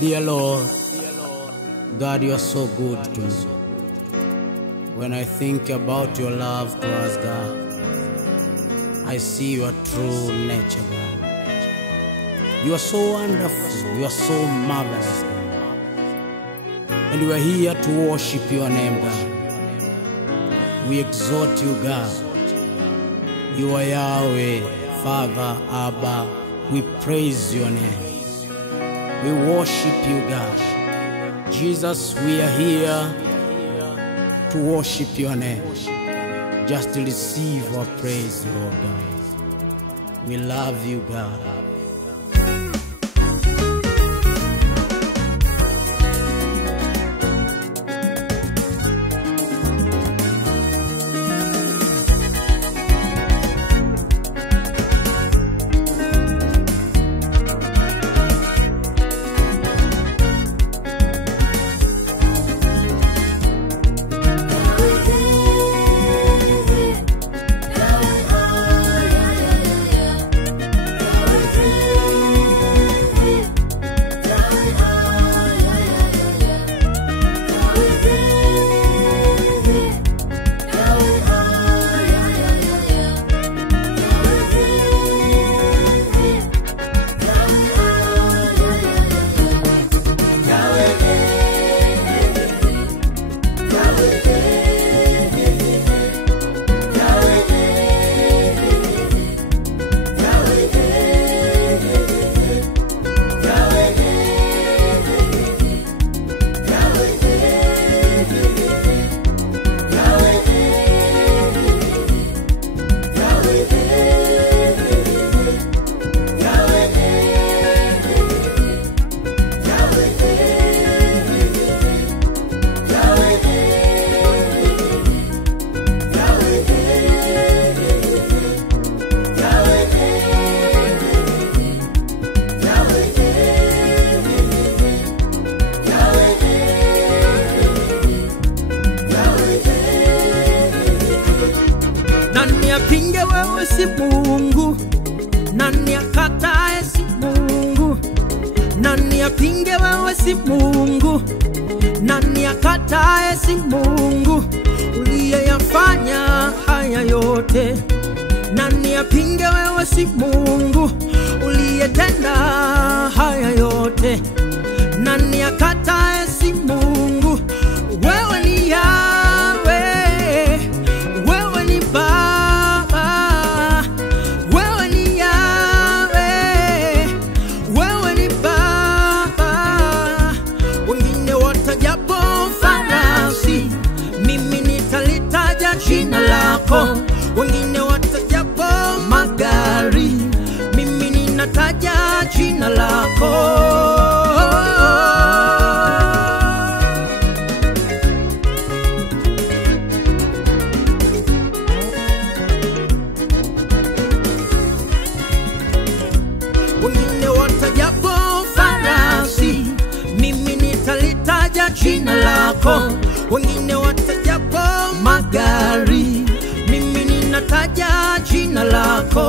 Dear Lord, God, you are so good to me. When I think about your love to us, God, I see your true nature, God. You are so wonderful, you are so marvelous, God. And we are here to worship your name, God. We exalt you, God. You are Yahweh, Father, Abba. We praise your name. We worship you, God. Jesus, we are here to worship your name. Just to receive our praise, Lord God. We love you, God. Nani apinge wewe si Mungu? Nani akatae si Mungu? Nani apinge wewe si Mungu? Nani akatae si Mungu? Uliyeyafanya haya yote. Nani apinge wewe si Mungu? Uliyetenda haya yote. Nani akatae si Mungu? Wewe ni Yahweh, wewe ni Baba, wewe ni Yahweh, wewe ni Baba. Wengine watajapo farasi, mimi nitalitaja jina lako. Wengine watajapo magari, mimi ninataja jina lako. Wengine watajapo farasi, mimi nitalitaja jina lako. Wengine watajapo magari, mimi ninataja jina lako.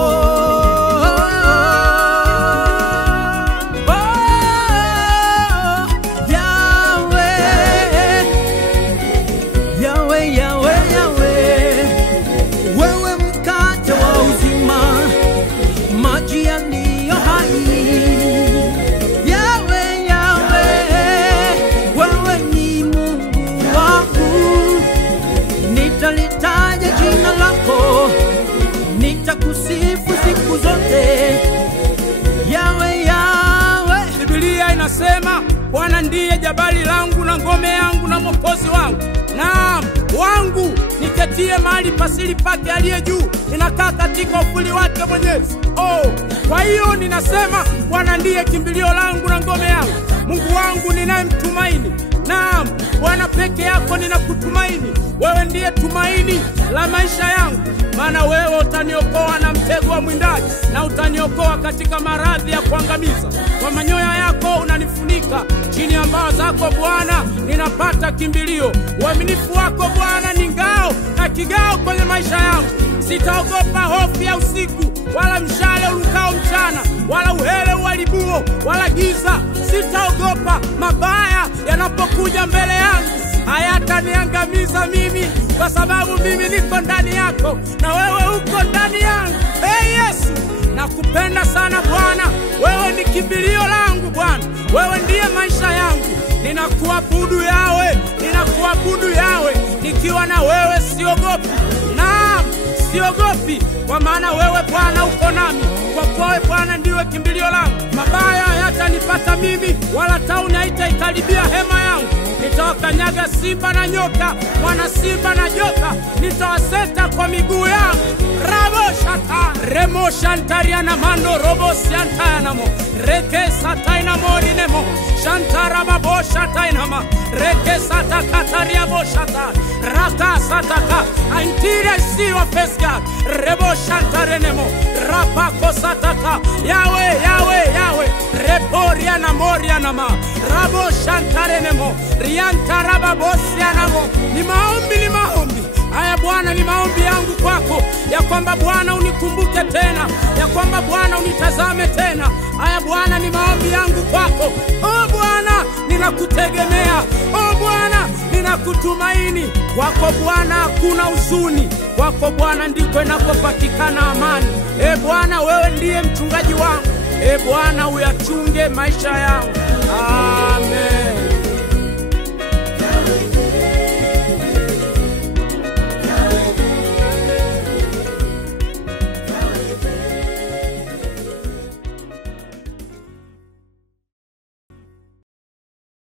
Nitakusifu siku zote, Yahweh, Yahweh. Biblia inasema Bwana ndiye jabali langu na ngome yangu na mwokozi wangu. Naam, wangu niketie mahali pasili pake aliye juu. Ninakaa katika uvuli wake Mwenyezi. Kwa hiyo ninasema Bwana ndiye kimbilio langu na ngome yangu, Mungu wangu ninayemtumaini. Naam, Bwana peke yako ninakutumaini. Wewe ndiye tumaini la maisha yangu. Maana wewe utaniokoa na mtego wa mwindaji, na utaniokoa katika maradhi ya kuangamiza. Kwa manyoya yako unanifunika, chini ya mbawa zako Bwana ninapata kimbilio. Uaminifu wako Bwana ni ngao na kigao kwenye maisha yangu. Sitaogopa hofu ya usiku, wala mshale ulukao mchana, wala uhele uharibuo, wala giza. Sitaogopa mabaya yanapokuja mbele yangu, hayataniangamiza mimi, kwa sababu mimi niko ndani yako na wewe uko ndani yangu. Yesu, nakupenda sana Bwana, wewe ni kimbilio langu Bwana, wewe ndiye maisha yangu. Ninakuabudu Yawe, ninakuabudu Yawe, nikiwa na wewe siogopi. Naam, siogopi, kwa maana wewe Bwana uko nami. Kwa kuwa wewe Bwana ndiwe kimbilio langu, mabaya hayatanipata mimi, wala tauni haitaikaribia hema yangu. Nitawakanyaga simba na nyoka, mwana simba na joka nitawaseta kwa miguu yangu. Raboshata remo shantariana mando robo siantayanamo reke sataina morinemo shantara babosha tainama reke sata kataria boshata raka sataka antire siwa fesga rebo shantarenemo rapako sataka Yawe Yawe Yawe reporia na moria nama rabo shantarenemo riantara babosianamo. Ni maombi haya Bwana, ni maombi yangu kwako, ya kwamba Bwana unikumbuke tena, ya kwamba Bwana unitazame tena. Haya Bwana, ni maombi yangu kwako. O Bwana, ninakutegemea. O Bwana, ninakutumaini. Kwako Bwana hakuna huzuni, kwako Bwana ndiko inakopatikana amani. Bwana, wewe ndiye mchungaji wangu. Bwana, uyachunge maisha yangu. Amen.